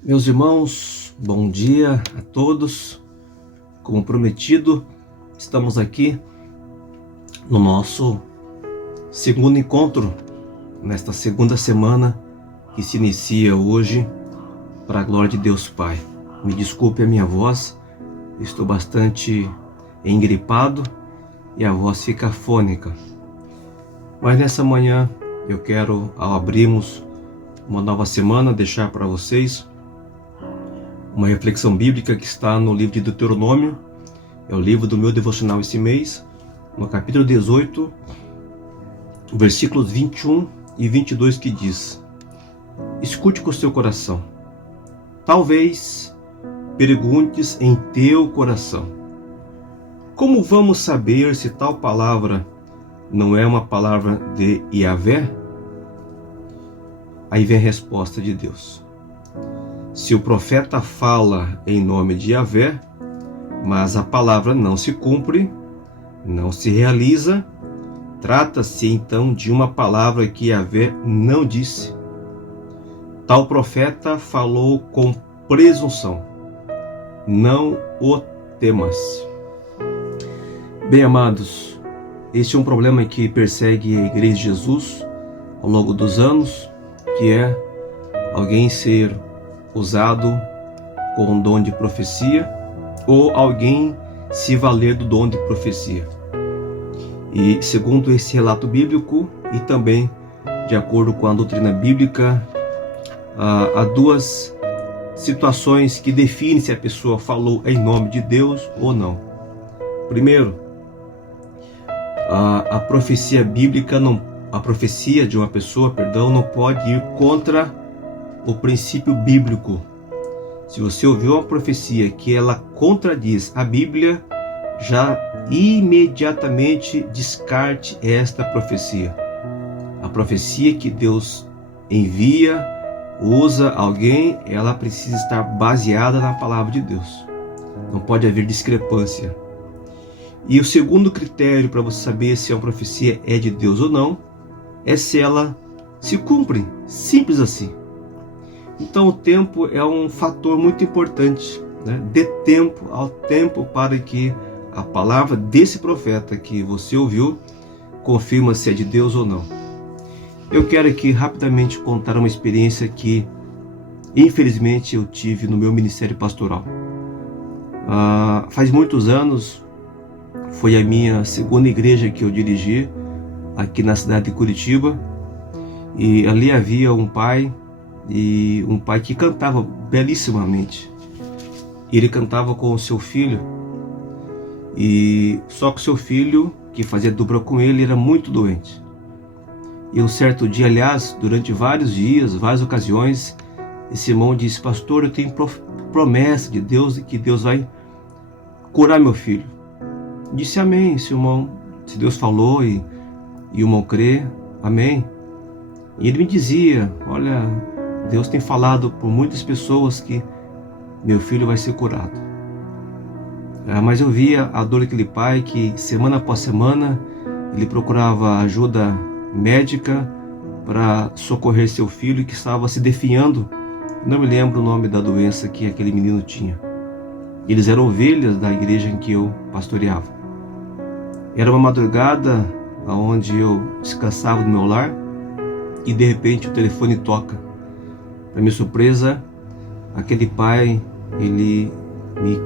Meus irmãos, bom dia a todos. Como prometido, estamos aqui no nosso segundo encontro, nesta segunda semana que se inicia hoje, para a glória de Deus Pai. Me desculpe a minha voz, estou bastante engripado e a voz fica fônica. Mas nessa manhã eu quero, ao abrirmos uma nova semana, deixar para vocês uma reflexão bíblica que está no livro de Deuteronômio, é o livro do meu devocional esse mês, no capítulo 18, versículos 21 e 22, que diz: escute com o seu coração, talvez perguntes em teu coração, como vamos saber se tal palavra não é uma palavra de Yahvé? Aí vem a resposta de Deus: se o profeta fala em nome de Yahvé, mas a palavra não se cumpre, não se realiza, trata-se então de uma palavra que Yahvé não disse. Tal profeta falou com presunção. Não o temas. Bem, amados, este é um problema que persegue a Igreja de Jesus ao longo dos anos, que é alguém ser usado com um dom de profecia ou alguém se valer do dom de profecia. E segundo esse relato bíblico e também de acordo com a doutrina bíblica, há duas situações que definem se a pessoa falou em nome de Deus ou não. Primeiro, a profecia bíblica a profecia de uma pessoa, não pode ir contra o princípio bíblico. Se você ouviu uma profecia que ela contradiz a Bíblia, já imediatamente descarte esta profecia. A profecia que Deus envia, usa alguém, ela precisa estar baseada na palavra de Deus. Não pode haver discrepância. E o segundo critério para você saber se uma profecia é de Deus ou não, é se ela se cumpre. Simples assim. Então o tempo é um fator muito importante, né? Dê tempo ao tempo para que a palavra desse profeta que você ouviu confirma se é de Deus ou não. Eu quero aqui rapidamente contar uma experiência que infelizmente eu tive no meu ministério pastoral. Faz muitos anos, foi a minha segunda igreja que eu dirigi aqui na cidade de Curitiba, e ali havia um pai que cantava belíssimamente. Ele cantava com o seu filho, e só que o seu filho, que fazia dupla com ele, era muito doente. E um certo dia, aliás, durante vários dias, várias ocasiões, esse irmão disse: pastor, eu tenho promessa de Deus de que Deus vai curar meu filho. Disse: amém, seu irmão, se Deus falou e o irmão crê, amém. E ele me dizia: olha, Deus tem falado por muitas pessoas que meu filho vai ser curado. Mas eu via a dor daquele pai que semana após semana ele procurava ajuda médica para socorrer seu filho que estava se definhando. Não me lembro o nome da doença que aquele menino tinha. Eles eram ovelhas da igreja em que eu pastoreava. Era uma madrugada onde eu descansava no meu lar e de repente o telefone toca. Para minha surpresa, aquele pai, ele me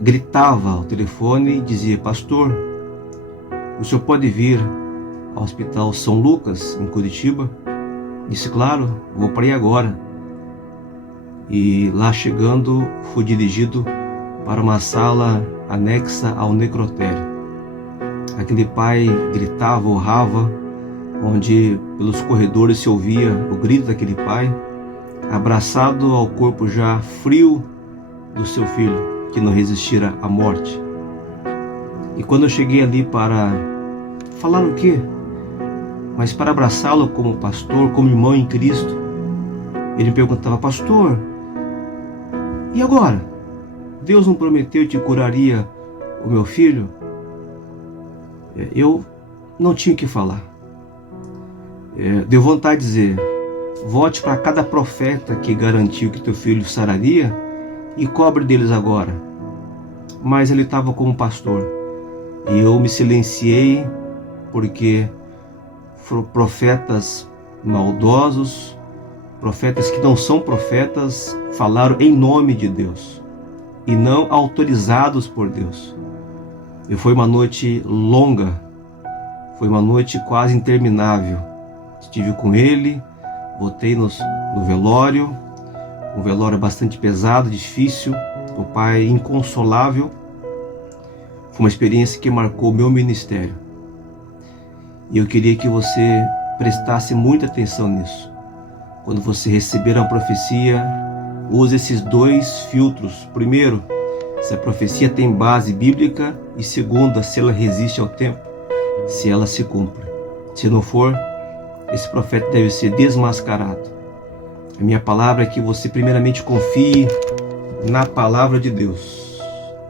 gritava ao telefone e dizia: pastor, o senhor pode vir ao Hospital São Lucas, em Curitiba? Disse: claro, vou para aí agora. E lá chegando, fui dirigido para uma sala anexa ao necrotério. Aquele pai gritava, urrava, onde pelos corredores se ouvia o grito daquele pai, abraçado ao corpo já frio do seu filho, que não resistira à morte. E quando eu cheguei ali para falar o quê? Mas para abraçá-lo como pastor, como irmão em Cristo, ele me perguntava: pastor, e agora? Deus não prometeu que curaria o meu filho? Eu não tinha o que falar. Deu vontade de dizer: volte para cada profeta que garantiu que teu filho sararia e cobre deles agora. Mas ele estava como pastor e eu me silenciei porque foram profetas maldosos, profetas que não são profetas, falaram em nome de Deus e não autorizados por Deus. E foi uma noite longa, foi uma noite quase interminável. Estive com ele, voltei no velório, um velório bastante pesado, difícil, o pai inconsolável. Foi uma experiência que marcou o meu ministério. E eu queria que você prestasse muita atenção nisso. Quando você receber uma profecia, use esses 2 filtros. Primeiro, se a profecia tem base bíblica, e segunda, se ela resiste ao tempo, se ela se cumpre. Se não for, esse profeta deve ser desmascarado. A minha palavra é que você primeiramente confie na palavra de Deus.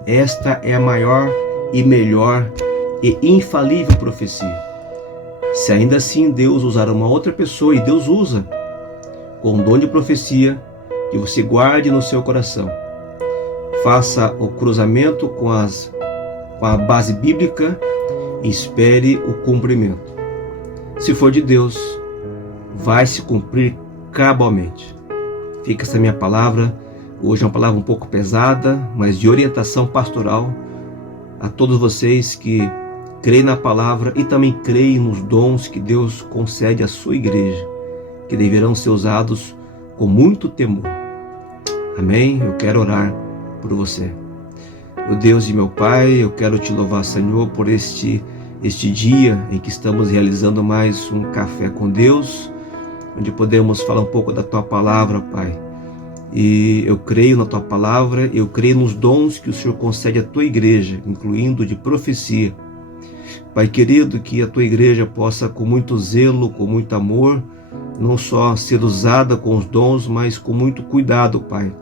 Esta é a maior e melhor e infalível profecia. Se ainda assim Deus usar uma outra pessoa, e Deus usa, com o dom de profecia, que você guarde no seu coração. Faça o cruzamento com a base bíblica e espere o cumprimento. Se for de Deus, vai se cumprir cabalmente. Fica essa minha palavra. Hoje é uma palavra um pouco pesada, mas de orientação pastoral a todos vocês que creem na palavra e também creem nos dons que Deus concede à sua igreja, que deverão ser usados com muito temor. Amém? Eu quero orar por você. Meu Deus e meu Pai, eu quero te louvar, Senhor, por este dia em que estamos realizando mais um Café com Deus, onde podemos falar um pouco da Tua Palavra, Pai. E eu creio na Tua Palavra, eu creio nos dons que o Senhor concede à Tua igreja, incluindo de profecia. Pai querido, que a Tua igreja possa, com muito zelo, com muito amor, não só ser usada com os dons, mas com muito cuidado, Pai,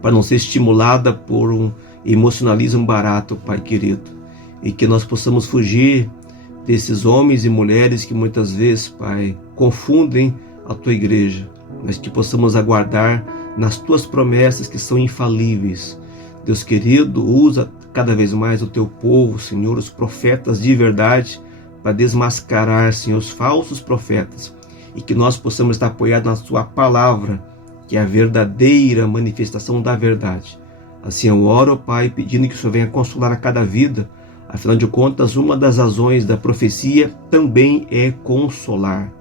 para não ser estimulada por um emocionalismo barato, Pai querido, e que nós possamos fugir desses homens e mulheres que muitas vezes, Pai, confundem a Tua igreja, mas que possamos aguardar nas Tuas promessas que são infalíveis. Deus querido, usa cada vez mais o Teu povo, Senhor, os profetas de verdade, para desmascarar, Senhor, os falsos profetas, e que nós possamos estar apoiados na Sua palavra, que é a verdadeira manifestação da verdade. Assim eu oro, Pai, pedindo que o Senhor venha consolar a cada vida. Afinal de contas, uma das razões da profecia também é consolar,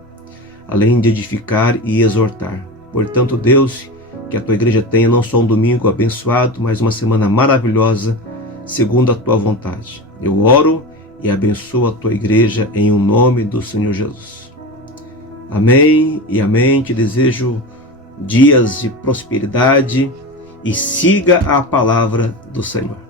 além de edificar e exortar. Portanto, Deus, que a Tua igreja tenha não só um domingo abençoado, mas uma semana maravilhosa, segundo a Tua vontade. Eu oro e abençoo a Tua igreja em o nome do Senhor Jesus. Amém e amém. Te desejo dias de prosperidade e siga a palavra do Senhor.